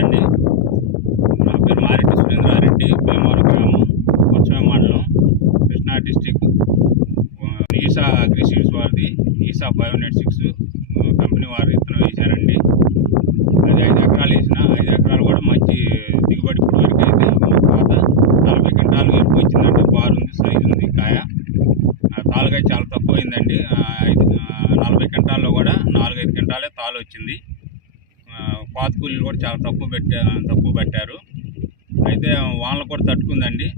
అండి. నా పేరు మారెడ్డి సురేంద్రారెడ్డి, భీమవరం గ్రామం, కొచ్చమే మండలం, కృష్ణా డిస్టిక్. ఈసా అగ్రి సీడ్స్ వారిది ఈసా 506 కంపెనీ వారు విత్తనం వేశారండి. అది 5 ఎకరాలు వేసిన. 5 ఎకరాలు కూడా మంచి దిగుబడి ఇప్పటివరకు అయితే పాత 40 క్వింటాలు ఎరుపు వచ్చిందండి. బారు ఉంది, సైజు ఉంది, కాయ తాలుగా చాలా తక్కువ అయిందండి. 40 క్వింటాల్లో కూడా 4-5 క్వింటాలే తాలు వచ్చింది. పాత కూలీలు కూడా చాలా తక్కువ పెట్టారు. అయితే వానలు కూడా తట్టుకుందండి.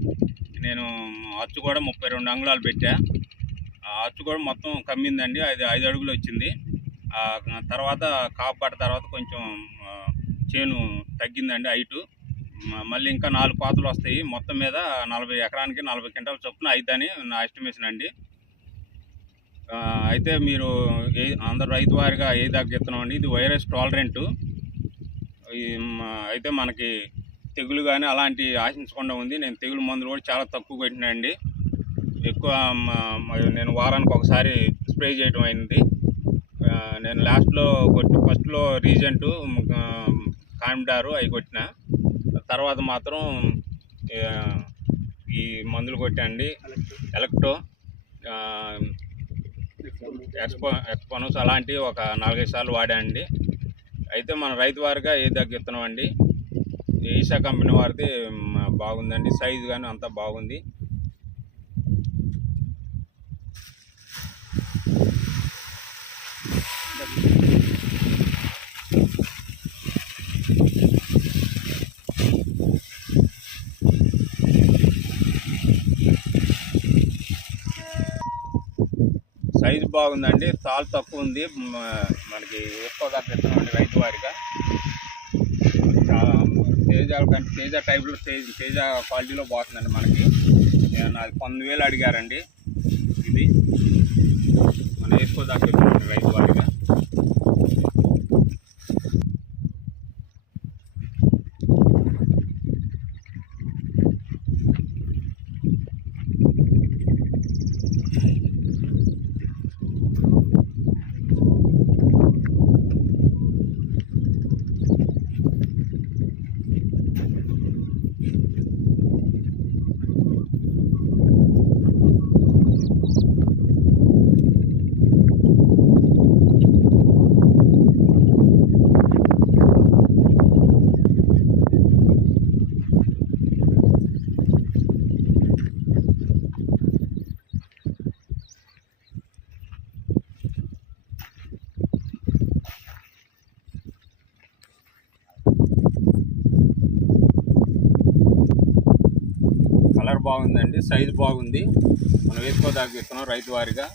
నేను అచ్చు కూడా 32 అంగుళాలు పెట్టా. ఆ అచ్చు కూడా మొత్తం కమ్మిందండి. అది 5 అడుగులు వచ్చింది. తర్వాత కాపు పడ్డ తర్వాత కొంచెం చేను తగ్గిందండి హైటు. మళ్ళీ ఇంకా 4 పాతలు వస్తాయి. మొత్తం మీద 40 ఎకరానికి 40 క్వింటాల చొప్పున అయిద్దని నా ఎస్టిమేషన్ అండి. అయితే మీరు అందరూ రైతు వారిగా ఏ దాకా విత్తనం అండి. ఇది వైరస్ టాలరెంట్. అయితే మనకి తెగులు కానీ అలాంటి ఆశించకుండా ఉంది. నేను తెగులు మందులు కూడా చాలా తక్కువ కొట్టినాయండి. ఎక్కువ నేను వారానికి ఒకసారి స్ప్రే చేయడం అయింది. నేను లాస్ట్లో ఫస్ట్లో రీజెంటు, కామిడారు అవి కొట్టిన. తర్వాత మాత్రం ఈ మందులు కొట్టాండి. ఎలక్ట్రో, ఎక్స్పోనస్ అలాంటివి ఒక 4-5 సార్లు వాడానండి. అయితే మన రైతు వారిగా ఏ దగ్గర విత్తనం అండి. ఈసా కంపెనీ వారిది బాగుందండి. సైజు కానీ అంతా బాగుంది. సైజు బాగుందండి. తాలు తక్కువ ఉంది. మనకి ఎక్కువ దగ్గర విత్తనం అండి రైతు వారిగా. చాలా తేజాల కంటే తేజ టైప్లో తేజ క్వాలిటీలో బాగుందండి. మనకి నాకు 19,000 అడిగారండి. ఇది మనం వేసుకోదాకా రైతు వారిగా. కలర్ బాగుందండి. సైజు బాగుంది. మనం వేసుకోదాకా విత్తనం రైతు వారిగా.